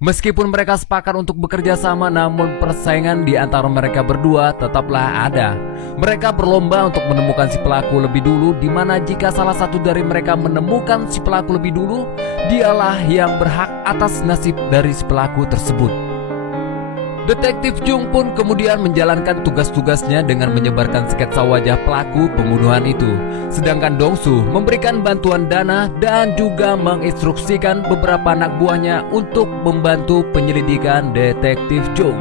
Meskipun mereka sepakat untuk bekerja sama, namun persaingan di antara mereka berdua tetaplah ada. Mereka berlomba untuk menemukan si pelaku lebih dulu, di mana jika salah satu dari mereka menemukan si pelaku lebih dulu, dialah yang berhak atas nasib dari si pelaku tersebut. Detektif Jung pun kemudian menjalankan tugas-tugasnya dengan menyebarkan sketsa wajah pelaku pembunuhan itu. Sedangkan Dongsu memberikan bantuan dana dan juga menginstruksikan beberapa anak buahnya untuk membantu penyelidikan Detektif Jung.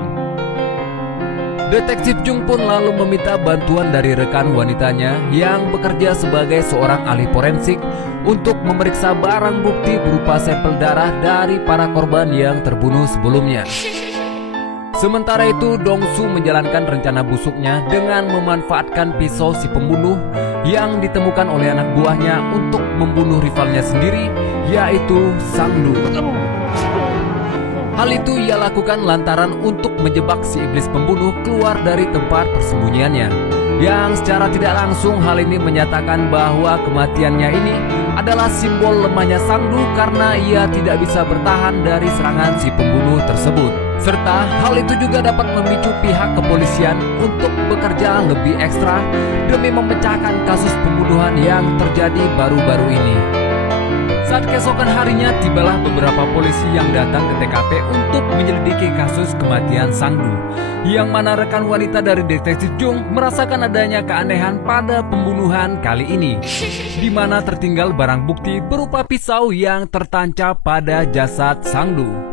Detektif Jung pun lalu meminta bantuan dari rekan wanitanya yang bekerja sebagai seorang ahli forensik untuk memeriksa barang bukti berupa sampel darah dari para korban yang terbunuh sebelumnya. Sementara itu, Dongsu menjalankan rencana busuknya dengan memanfaatkan pisau si pembunuh yang ditemukan oleh anak buahnya untuk membunuh rivalnya sendiri, yaitu Sangdu. Hal itu ia lakukan lantaran untuk menjebak si iblis pembunuh keluar dari tempat persembunyiannya. Yang secara tidak langsung hal ini menyatakan bahwa kematiannya ini adalah simbol lemahnya Sangdu karena ia tidak bisa bertahan dari serangan si pembunuh tersebut. Serta hal itu juga dapat memicu pihak kepolisian untuk bekerja lebih ekstra demi memecahkan kasus pembunuhan yang terjadi baru-baru ini. Saat keesokan harinya tibalah beberapa polisi yang datang ke TKP untuk menyelidiki kasus kematian Sangdu, yang mana rekan wanita dari Detektif Jung merasakan adanya keanehan pada pembunuhan kali ini, di mana tertinggal barang bukti berupa pisau yang tertancap pada jasad Sangdu.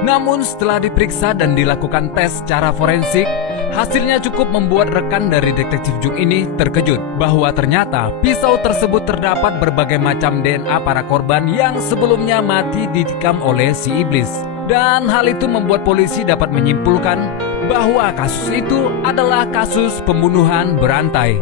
Namun setelah diperiksa dan dilakukan tes secara forensik, hasilnya cukup membuat rekan dari Detektif Jung ini terkejut bahwa ternyata pisau tersebut terdapat berbagai macam DNA para korban yang sebelumnya mati ditikam oleh si iblis. Dan hal itu membuat polisi dapat menyimpulkan bahwa kasus itu adalah kasus pembunuhan berantai.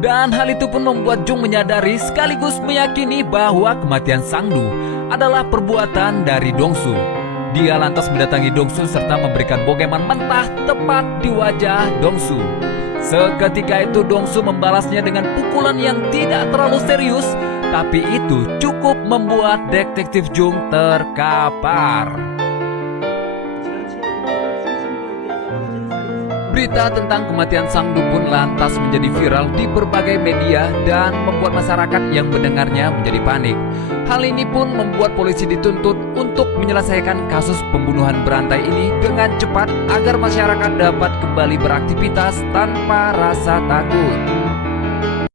Dan hal itu pun membuat Jung menyadari sekaligus meyakini bahwa kematian Sangdu adalah perbuatan dari Dongsu. Dia lantas mendatangi Dongsu serta memberikan bogeman mentah tepat di wajah Dongsu. Seketika itu Dongsu membalasnya dengan pukulan yang tidak terlalu serius, tapi itu cukup membuat Detektif Jung terkapar. Berita tentang kematian Sangdu pun lantas menjadi viral di berbagai media dan membuat masyarakat yang mendengarnya menjadi panik. Hal ini pun membuat polisi dituntut untuk menyelesaikan kasus pembunuhan berantai ini dengan cepat agar masyarakat dapat kembali beraktivitas tanpa rasa takut.